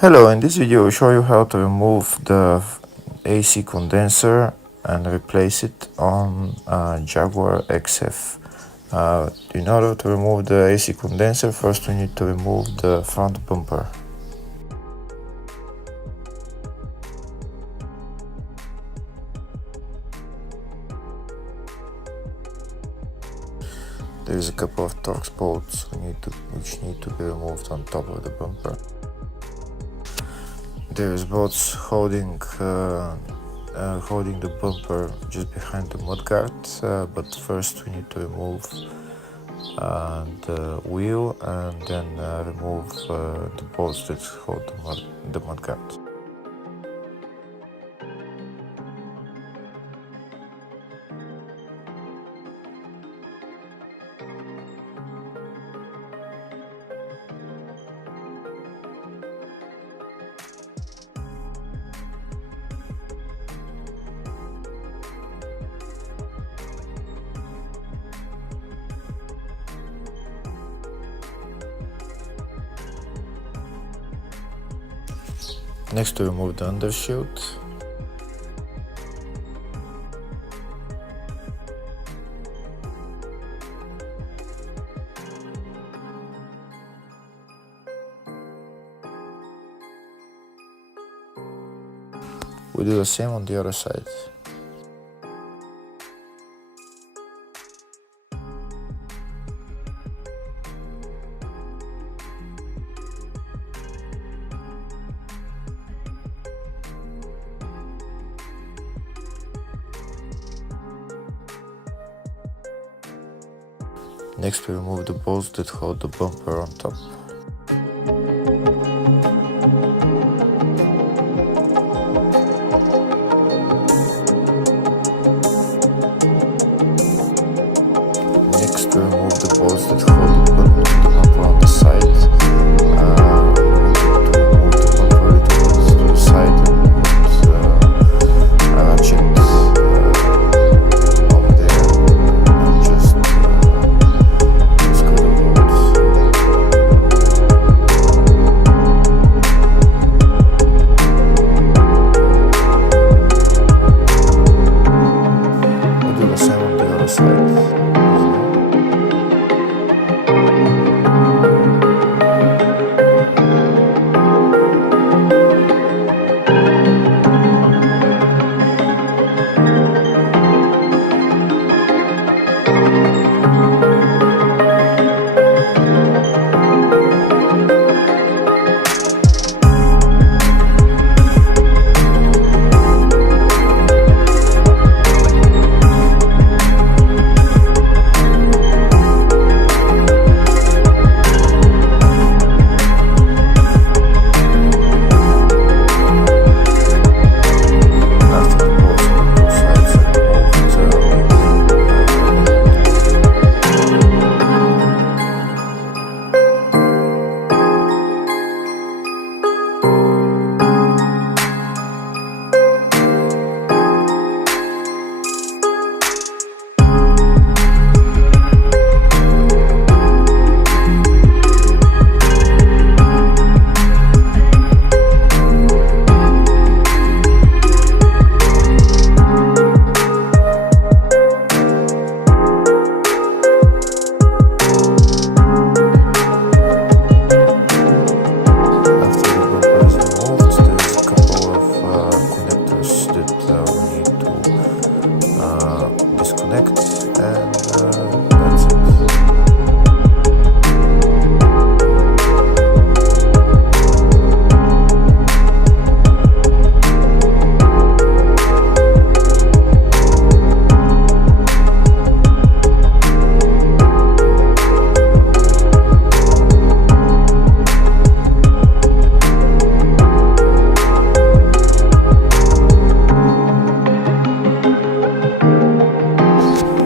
Hello, in this video I'll show you how to remove the AC condenser and replace it on Jaguar XF. In order to remove the AC condenser, first we need to remove the front bumper. There is a couple of Torx bolts which need to be removed on top of the bumper. There is bolts holding the bumper just behind the mudguard, but first we need to remove the wheel and then remove the bolts that hold the mudguard. Next, to remove the undershield. We do the same on the other side. Next, we remove the bolts that hold the bumper on top. Next, we remove the bolts that hold the bumper on the side. To remove the bumper to the side and put a ratchet over there and just screw the bolts. We'll do the same on the other side. Disconnect, and that's it.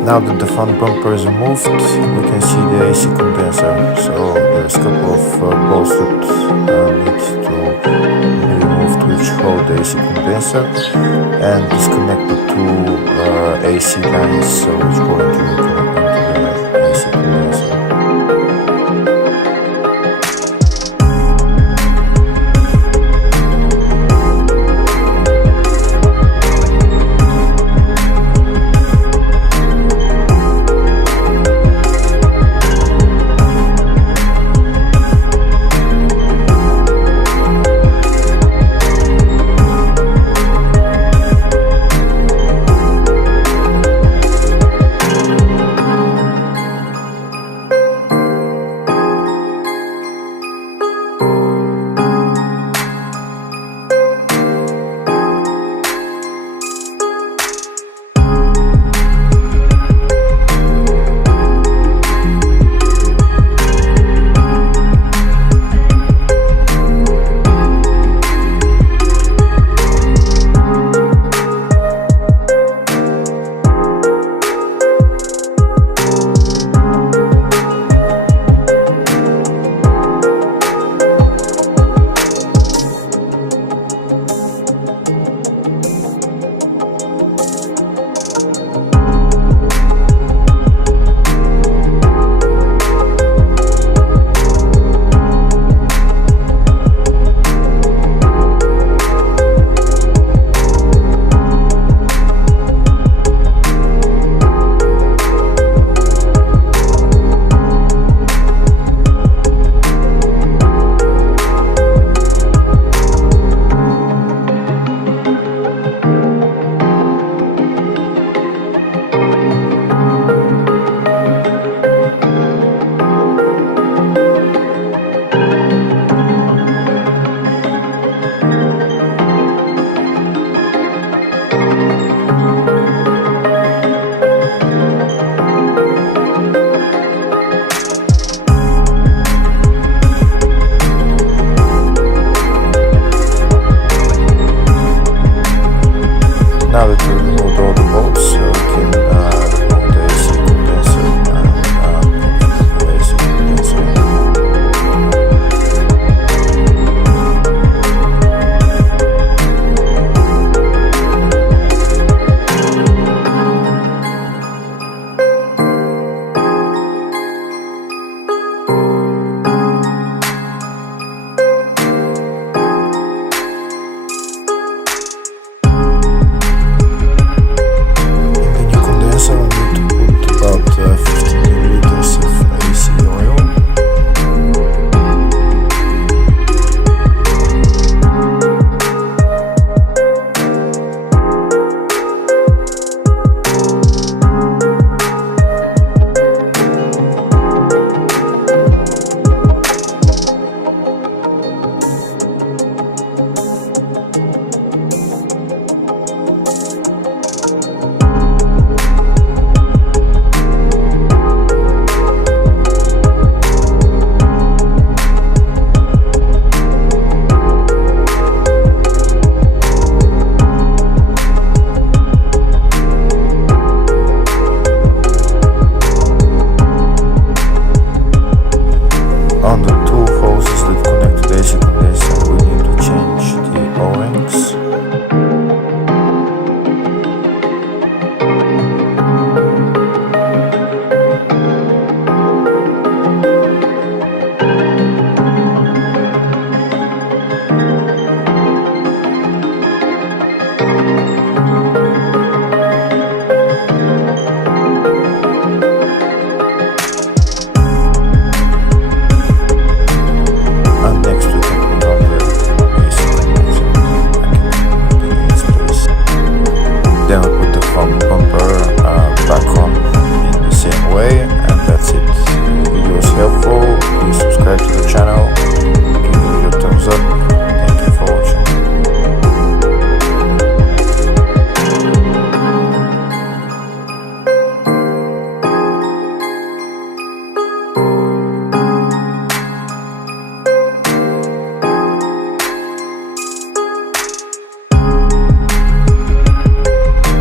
Now that the front bumper is removed, we can see the AC condenser. So there's a couple of bolts that need to be removed which hold the AC condenser and disconnect the two AC lines which go into the condenser.